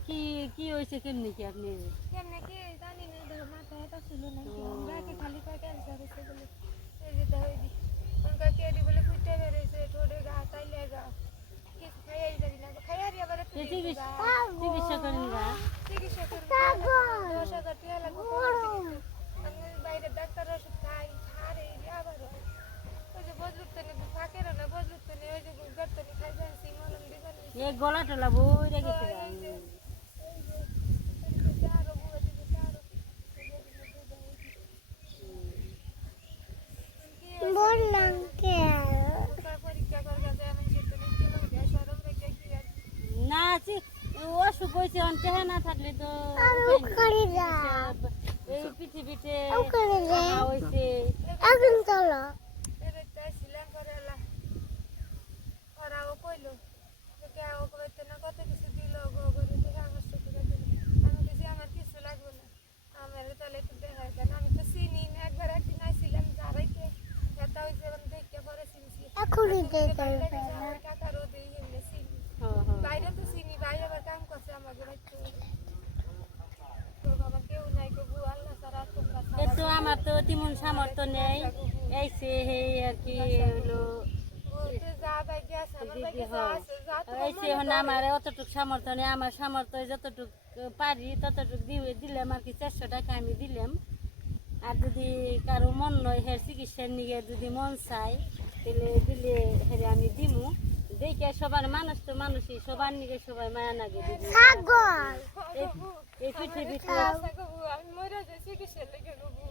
কি কি হয়েছে কেমনি কি আপনি? কেমনে কি জানি না ধরো মাথায় এটা ছিল না কি ও। ব্যাকে খালি পায়ে ক্যান্সার হয়েছে বলে। এই যে দাও এই ওনকা কেডি বলে ফুটে বেরিয়েছে ঠোঁটে গা তাইলে গা। কিছু খাইয়াই যাবি না। খাইয়ারি আবার চিকিৎসা করেন গা চিকিৎসা করব দশ হাজার লাগবে আমি বাইরে ডাক্তার ওষুধ খাই ছাড়ে এই আবার ওই যে বজলুক তো নেই ফাঁকেরও না বজলুক তো নেই ওই যে গর্তনি খাই যাচ্ছি মলম দিবেন এই গলা টলা বইরা গেছে গা। এই যে এই যে এই যে চারো বুড়ো দিকে চারো এই যে দিকে দুধ হয়। বললাম কে ওটা পরীক্ষা করবে যে আমি সেটা নিতে হবে সরম রেখে কি আর না চি অসুখ হয়েছে অন্তেহে না থাকলে তো এই পৃথিবীতে হয়েছে এখন চলো কত কিছু দিল গো করে আমার সাথে আমি কিছু আমার কিছু লাগবে না আমার তাহলে একটু দেখা কেন আমি তো চিনি না একবার একদিন আইছিলাম যারাইতে এটা ওই যে। আমি দেখতে পরে চিনছি এখনই দেখে আমার এমনি চিনি হ্যাঁ হ্যাঁ। বাইরে তো চিনি বাইরে আবার কাম করছে আমাকে বাড়িতে তোর বাবা কেউ নাই গো আল্লাহ সারা তোমরা এ তো আমার তো তেমন সামর্থ্য নেই। এইছে হে আর কি হলো আমার অতটুক সামর্থ্য নেই, আমার সামর্থ্য যতটুক পারি ততটুক দিলে দিলাম আর কি চারশো টাকা আমি দিলাম। আর যদি কারও মন নয় হের চিকিৎসার নিয়ে যদি মন চায়, তাহলে দিলে হেরে আমি দিমু। দেখে সবার মানুষ তো মানুষই সবার নিকে সবাই মায়া নাগে ছাগল! এই- পৃথিবীতে লেগে রবু।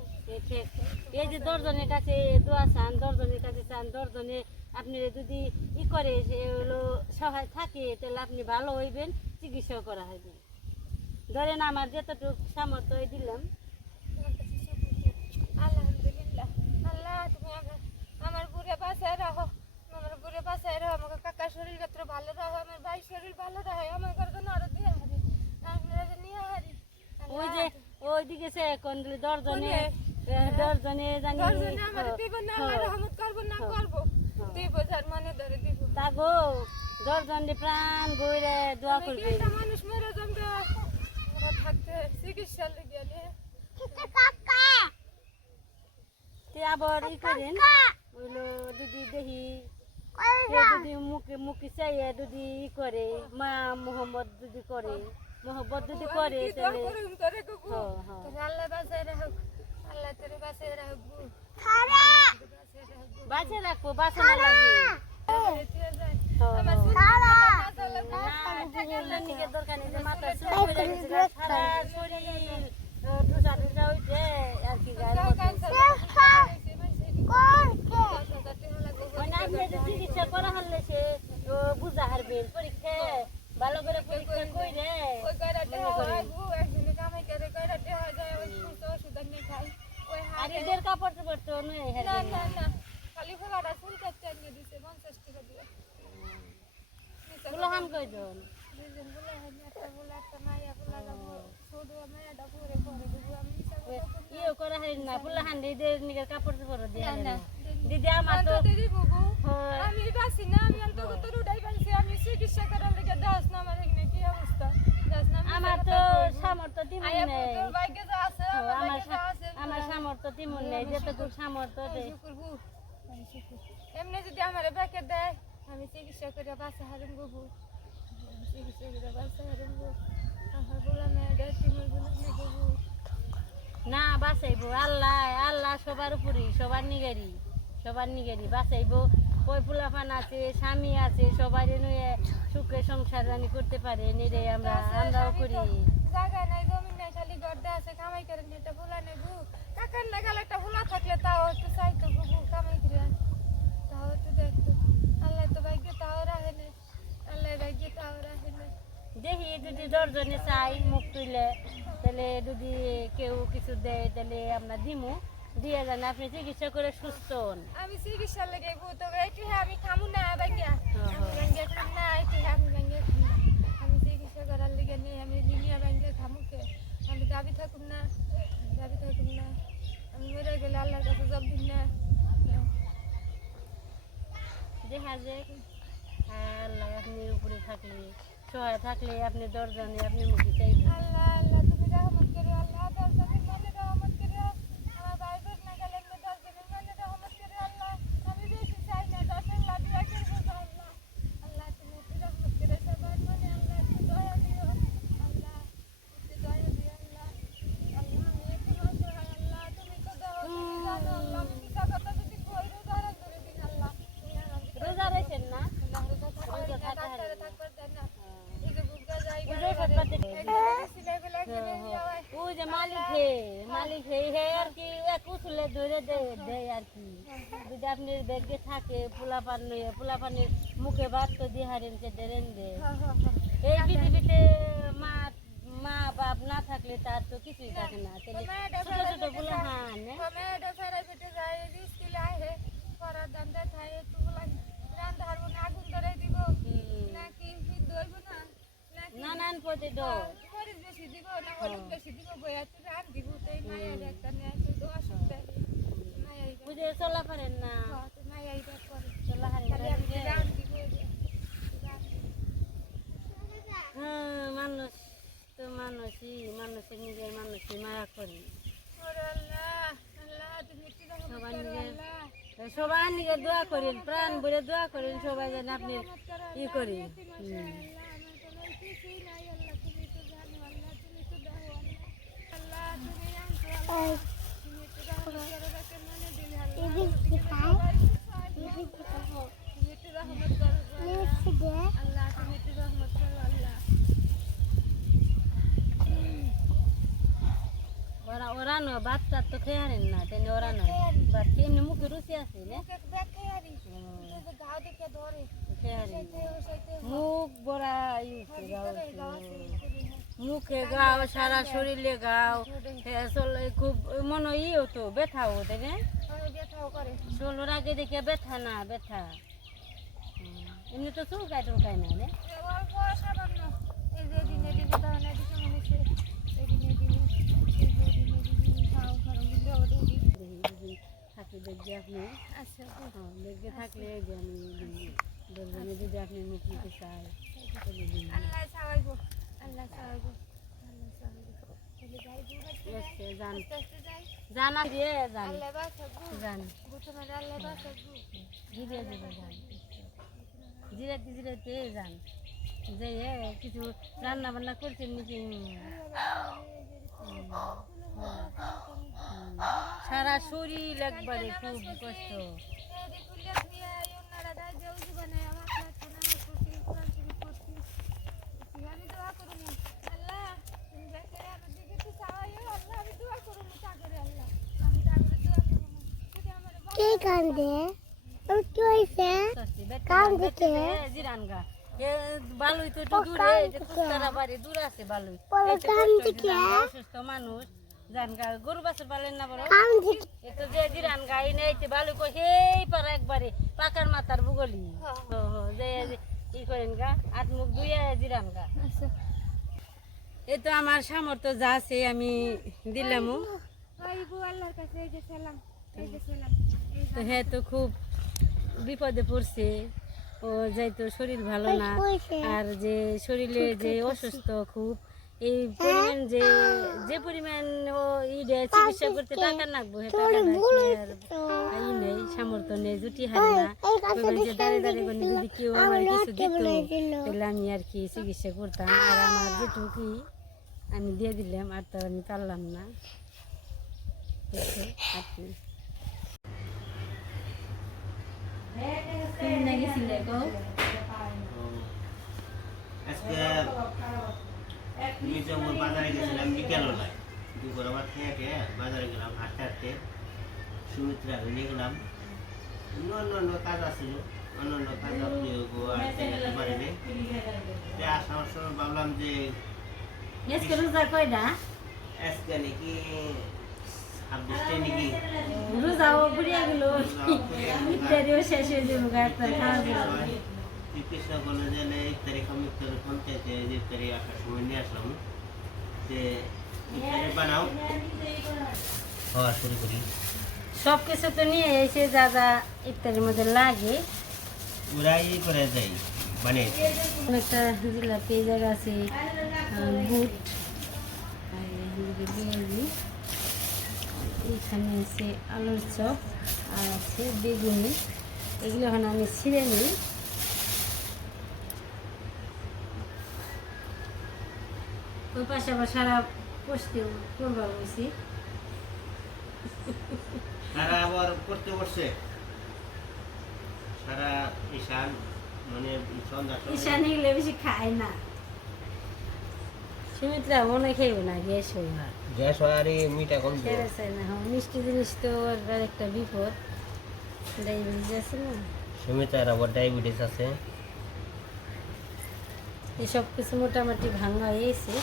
এই যে দশজনের কাছে দোয়া চান দশজনের কাছে চান দশজনে আপনি যদি ই করে যে হলো সহায় থাকে তাহলে আপনি ভালো হইবেন চিকিৎসা করা হইবে। ধরেন আমার যতটুকু সামর্থ্য দিলাম। আলহামদুলিল্লাহ। আল্লাহ তুমি আমার আমার বুড়ে বাসায় রাখো। আমার বুড়ে বাসায় রাখো আমাকে কাকার শরীর পত্র ভালো রাখো আমার ভাই শরীর ভালো রাখো আমার ঘর তো নড় দিয়ে হারি আপনারা যে নিয়ে হারি ওই যে ওই দিকে সে কোন দশজনে দশজনে জানি দশজনে আমার দিব না হ্যাঁ। রহমত করব না করব। দিব যার মনে ধরে দিব। তা গো দশজনে প্রাণ বইরে দোয়া করবে। মানুষ মরে জমবে আমরা থাকতে চিকিৎসা লেগে আবার ই করেন হইল যদি দেখি। যদি মুখে মুখে চাইয়া যদি ই করে মা মোহাম্মদ যদি করে মোহাম্মদ যদি করে হ্যাঁ হ্যাঁ। বাঁচে রাখব বাঁচে না লাগে। হ্যাঁ, না, এগুলো নিকে দরকার নেই যে মাথা সারা শরীর আহ, ঠুসা ঠুসা হইছে আর কি চিকিৎসা করা হলে সে বুঝা হারবেন পরীক্ষা ভালো করে পরীক্ষা কইরে। ওই কয়রাতে হয় গু? একদিনে কামাই করে কয়রাতে হয় যায় ওই সুস্থ ওষুধ নিয়ে খাই। ওই আর এদের কাপড় চোপড় তো নয় না হারবেন না না। খালি ফোলাটা ফুল কাটতে নিয়ে দিছে পঞ্চাশ টাকা দিয়ে। ফুলহান কয়জন? দুজন বলে হয় একটা বলে একটা মাইয়া বলে ছোট মাইয়াটা পরে পরে বুঝু আমি মিশা ওই কথা বলি। ইয়ে করা হারি না ফুলহান এদের নিকে কাপড় চোপড় দিয়ে না, না। দিদি আমার তো দিদি হয়। আমি বাসি না আমি অন্তত তোর উঠাই পাইছি আমি চিকিৎসা করার লেগে দাস না আমার এখানে কি অবস্থা? আমার তো সামর্থ্য আয়া নেই। আমার সামর্থ্য তিমন নেই যতটুকু সামর্থ্য দেয় এমনি যদি আমার ব্যাকে দেয় আমি চিকিৎসা করে বাসা হারুম গবু চিকিৎসা করে বাসা হারুম গো। আমার বলা মেয়েটা তিমুর গবু না বাঁচাইবো। আল্লাহ আল্লাহ সবার উপরেই সবার নিগারি সবার নিগারি বাঁচাইবো। কই ফুলাফান আছে স্বামী আছে সবাই নিয়ে সুখে সংসার জানি করতে পারে নিরে আমরা আমরাও করি। জায়গা নাই জমি নাই খালি গর্দে আছে কামাই করে নিয়ে এটা ভুলা নেবু। কাকার নাগাল একটা ভুলা থাকলে তাও একটু চাইতো বুবু কামাই করে। তাও একটু দেখতো। আল্লাহ তো ভাগ্য তাও রাখে না আল্লাহ ভাগ্য তাও রাখে না দেখি যদি দশজনে চাই মুখ তুলে তাহলে যদি কেউ কিছু দেয় তাহলে আমরা দিমু। দিয়ে জানি আপনি চিকিৎসা করে সুস্থ হন। আমি চিকিৎসা লেগে তো একটু হ্যাঁ আমি খামু না ভাগ্যা হ্যাঁ, আমি ভাগ্যা খাম না একটু হ্যাঁ আমি চিকিৎসা করার লেগে নেই আমি লিনিয়া ভাগ্যা খামুকে আমি দাবি থাকুম না দাবি থাকুম না। আমি মরে গেলে আল্লাহর কাছে জব দিন না। দেখা যে আল্লাহ আপনি উপরে থাকলে সহায় থাকলে আপনি দশজনে আপনি মুখে চাইবেন আল্লাহ আল্লাহ তুমি রহমত করো আল্লাহ দশ জনের মনে রহমত করো আমার ভাই বোন না গেলে আমি দশ জনের মনে রহমত করো আল্লাহ আমি বেশি চাই না দশের লাখ লাখ করব আল্লাহ আল্লাহ তুমি একটু রহমত করে সবার মনে আল্লাহ একটু দয়া দিও আল্লাহ একটু দয়া দিও আল্লাহ আল্লাহ আমি একটু অসহায় আল্লাহ তুমি তো দাও তুমি জানো আল্লাহ আমি মিথ্যা কথা যদি কই রোজা ধরে দিন আল্লাহ তুমি আমাকে রোজা রয়েছেন না আল্লাহ রোজা থাকবে না ডাক্তারে থাকবার দেন না এই যে বুকটা যাই বুঝেই ফেলবার দেখে। সিলাইগুলো একদম যাওয়ায় ও যে মালিক হে মালিক হে হে আর কি এক উঠলে ধরে দেয় আর কি। যদি আপনার ব্যাগে থাকে পোলা পান লইয়া পোলা পানের মুখে ভাত তো দিয়ে কে দেরেন দে। হ্যাঁ হ্যাঁ হ্যাঁ এই পৃথিবীতে মা মা বাপ না থাকলে তার তো কিছুই থাকে না। ছোট ছোট পোলা হান টমেটো ফেরা পেটে যায় স্কুলে আহে করার দান্দা খায় একটু বলা না দিব। নাকি না নানান পদে ডো চলা পারেন না। হ্যাঁ মানুষ তো মানুষই মানুষের নিজের মানুষই মায়া করি। সবাই নিজের দোয়া করেন প্রাণ ভরে দোয়া করেন সবাই যেন আপনি ই করি। হুম। বিবি খায় বিবি খায় মিষ্টি দে ওরা ওরা ন ভাত টাত তো খেয়ে হারেন না তেমনি ওরা ন ভাত খেয়ে এমনি মুখে রুচি আছে রে খেয়ে হারেন মুখ বড়া ইউছে গাও মুখে গাও সারা শরীরে গাও। চলে খুব মনে ই হতো ব্যথা হতো রে ষোলোর আগে দেখে ব্যথা না ব্যথা। এমনি তো চুলকায় টুলকায় না রে দেখি আপনি। আচ্ছা থাকলে যে আমি বলবেন যদি আপনি মুখ নিতে চাই জানা দিয়ে আল্লাহ বাসাবু জিরে জিরে যান জিরাতে জিরাতে যান যে কিছু রান্না বান্না করছেন নাকি। সারা শরীর একবারে খুব কষ্ট এদি কুলিয়া দিয়া ইউনারা দা যেও জীবনে আমার কাছে নামাজ পড়ছি কোরআন শরীফ পড়ছি আমি দোয়া করুন আল্লাহ তুমি বেঁচে আমার দিকে একটু সাওয়াইও আল্লাহ আমি দোয়া করুন সাগরে আল্লাহ আমি সাগরে দোয়া করুন যদি আমার কে কান্দে ও কি হয়েছে সস্তি, বেতে কান যান, বেতে দিকে? এ, জিরান গা এ বালুই তো একটু দূরে কান যে কুত্তারা বাড়ি দূরে আছে বালুই বলো, এই তো কান কষ্ট হয়েছে, দিকে? জান গা, অসুস্থ মানুষ জান গা গরু বাছুর পালেন না বড় কান্দে এ তো যে জিরান গাই নেই বালু কই সেই পারা একবারে পাকার মাথার বুগলি। ও হো, যে ই করেন গা হাত মুখ ধুয়ে জিরান গা এই তো আমার সামর্থ্য যা আছে আমি দিলাম আল্লাহর কাছে এই যে সালাম এই যে সালাম তো হ্যাঁ তো খুব বিপদে পড়ছে। ও যাইতো শরীর ভালো না। আর যে শরীরে যে অসুস্থ খুব, এই পরিমাণ যে যে পরিমাণ ও ই দেয় চিকিৎসা করতে টাকা লাগবো হে টাকা তো নেই, সামর্থ্য নেই, জুটি হারি না। যে দাঁড়িয়ে দাঁড়িয়ে করে যদি কেউ আমার কিছু দিত, তাহলে আমি আর কি চিকিৎসা করতাম। আর আমার যেটুকুই আমি দিয়ে দিলাম, আর তো আমি পারলাম না। আর কি। তুমি না গেছিলে গো আজকে মির্জাপুর বাজারে গেছিলাম বিকেলবেলায় দুপুর আবার থেকে বাজারে গেলাম হাঁটতে হাঁটতে সুমিত্রা নিয়ে গেলাম। অন্য অন্য কাজ আছিল অন্য অন্য কাজ আপনি পারিনি। আসার সময় ভাবলাম যে আজকে রোজা কয়টা? আজকে নাকি রোজাও বুড়িয়া গেল ইত্যাদিও শেষ হয়ে যাব গা একটা খাওয়া যাবে কৃষ্ণ কলেজে এক তারিখ আমি ইফতারি পঞ্চায়েতে ইফতারি আসার সময় নিয়ে আসলাম যে ইফতারি বানাও খাওয়া শুরু করি সব কিছু তো নিয়ে এসে যা যা ইত্যাদির মধ্যে লাগে ওরাই করে দেয় বানিয়েছি একটা জিলাপি জায়গা আছে বুট। এইখানে আছে আলুর চপ আর আছে বেগুনি। এগুলো এখন আমি ছিঁড়ে নিই। ওই পাশে আবার সারা পোষতে করবার বলছি। তারা আবার করতে বসছে। সারা ঈশান মানে সময়- ঈশান এগুলো বেশি খায় না। সুমিত্রা মনে খেয়েও না গ্যাস হই না গ্যাস হয় আর মিঠা কম। সেরা না হ্যাঁ মিষ্টি জিনিস তো ওর আর একটা বিপদ। ডায়াবেটিস আছে না? সুমিতার আবার ডায়াবেটিস আছে। এই সব কিছু মোটামুটি ভাঙা হয়েছে।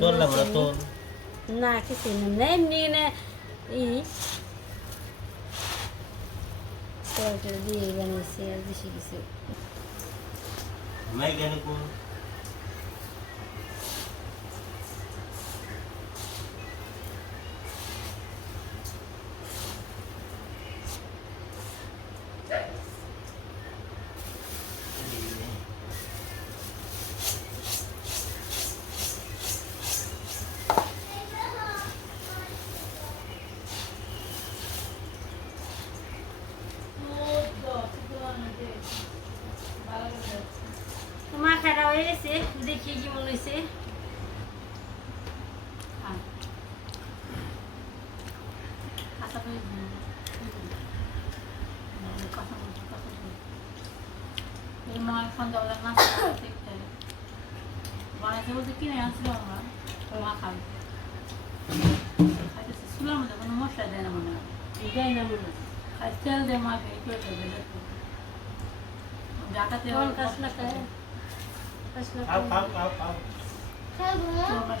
চললাম না কিছু না এমনি না ই দিয়ে বানিয়েছি আর বেশি কিছু। মাই কেন কোন দেখি কি মনে হয়েছে বানাইতে বলতে কিনে আনছিলাম আমরা মা খাবে খাইতেছে চুলার মধ্যে কোনো মশলা দেয় না মনে হয় দেয় না মনে হয়। খাই তেল দিয়ে এই করে দেবে ঢাকাতে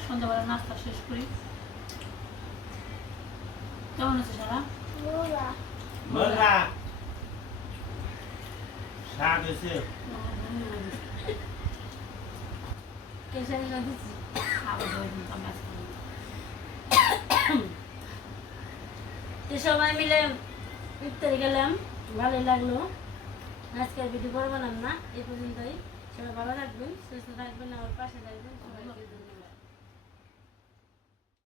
সন্ধ্যাবেলা নাস্তা শেষ করি। কেমন আছে সারা? মজা স্বাদ হয়েছে। ধরে আমরা তো সবাই মিলে ইফতারি গেলাম। ভালোই লাগল। আজকের ভিডিও বানাম না এই পর্যন্তই। সবাই ভালো থাকবেন সুস্থ থাকবেন আমার পাশে থাকবেন সবাইকে